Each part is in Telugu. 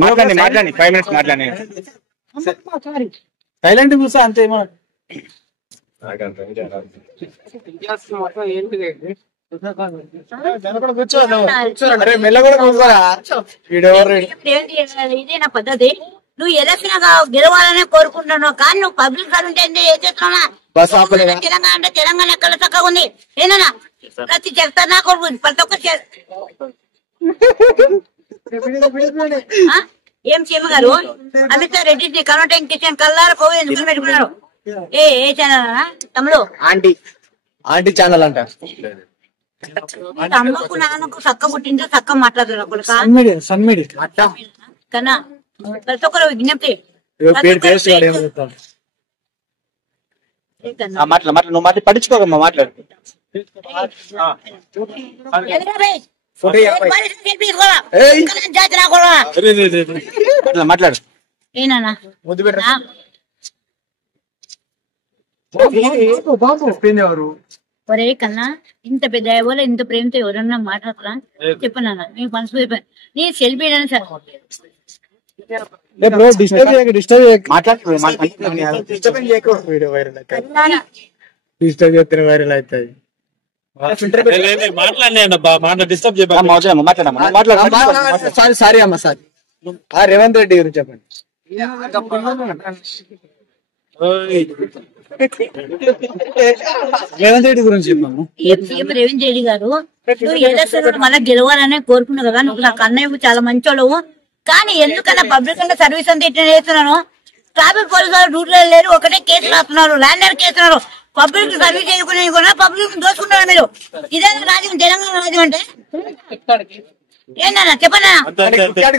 మాట్లాడండి 5 minutes మాట్లాడండి. సైలెంట్ కూర్చో అంతే. ఇదేనా పద్ధతి? నువ్వు ఎలక్షన్ గెలవాలనే కోరుకుంటున్నావు కానీ నువ్వు పబ్లిక్ సర్వెంట్ ఏంటి ఏం చేస్తున్నా? తెలంగాణ అంటే తెలంగాణ ఎక్కడ చక్కగా ఉంది ఏనా? ప్రతి చేస్తారు నా కొడుకు ప్రతి ఒక్కరు ఏం సీఎం గారు అమిత్ రెడ్డి కరోటైన్ కిచెన్ కల్లార పోయి ఎందుకు పెట్టుకున్నారు? ఏ ఛానల్ తమ్ముడు? ఆంటీ ఛానల్ అంట. అమ్మకు నాన్నకు చక్క పుట్టిందో చక్క మాట్లాడుతున్నారు కన్నా ప్రతి ఒక్కరు విజ్ఞప్తి. నువ్వు మాట్లాడి పట్టించుకోకమ్మా మాట్లాడు. మాట్లాడు ఏనా ఒరే కన్నా ఇంత పెద్ద ఎవరు ఇంత ప్రేమతో ఎవరన్నా మాట్లాడతారా చెప్పనా? మీకు మనసు నీ సెల్ఫీ సార్ డిస్టర్బ్ చేస్తే వైరల్ అవుతాయి. సారీ అమ్మా సారీ. రేవంత్ రెడ్డి గురించి చెప్పండి. రేవంత్ రెడ్డి గురించి చెప్పాము. సీఎం రేవంత్ రెడ్డి గారు ఎలక్షన్ మళ్ళీ గెలవాలనే కోరుకున్నావు కదా. నువ్వు నాకు అన్నయ్య చాలా మంచోళ్ళవు కానీ ఎందుకన్నా పబ్లిక్ అంటే సర్వీస్ అంతా ఇట్లా చేస్తున్నాను. ట్రాఫిక్ పోలీసు రూట్లో లేరు, ఒకటే కేసు రాస్తున్నారు, ల్యాండర్ కేసున్నారు. పబ్లిక్ సర్వీస్ చేసుకునే కూడా పబ్లిక్ దోచుకుంటారు మీరు. ఇదేనా రాజ్యం? తెలంగాణ రాజ్యం అంటే ఏంటన్నా చెప్పనా?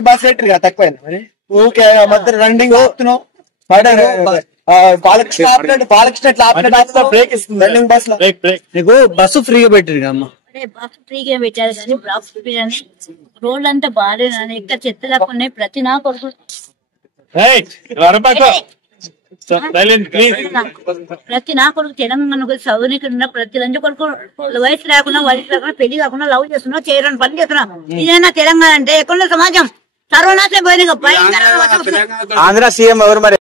బస్ రేట్ తక్కువ ఊకే మధ్య రన్నింగ్ అవుతున్నావు. నీకు బస్సు ఫ్రీగా పెట్టిరు అమ్మ. బస్సు ఫ్రీగా పెట్టారు కానీ బ్లాక్ రోడ్లు అంతా బాగాలేదు. ఎక్కడ చెత్త లేకుండా ప్రతి నా కొడుకు ప్రతి నా కొడుకు తెలంగాణ చదువునికున్న ప్రతి లంచ కొడుకు వయసు లేకుండా పెళ్లి కాకుండా లవ్ చేస్తున్నా చేయడానికి పని చేస్తున్నా. ఇదేనా తెలంగాణ అంటే? ఎక్కడ సమాజం సర్వనాశనం పోయిన ఆంధ్ర సీఎం ఎవరు మరి?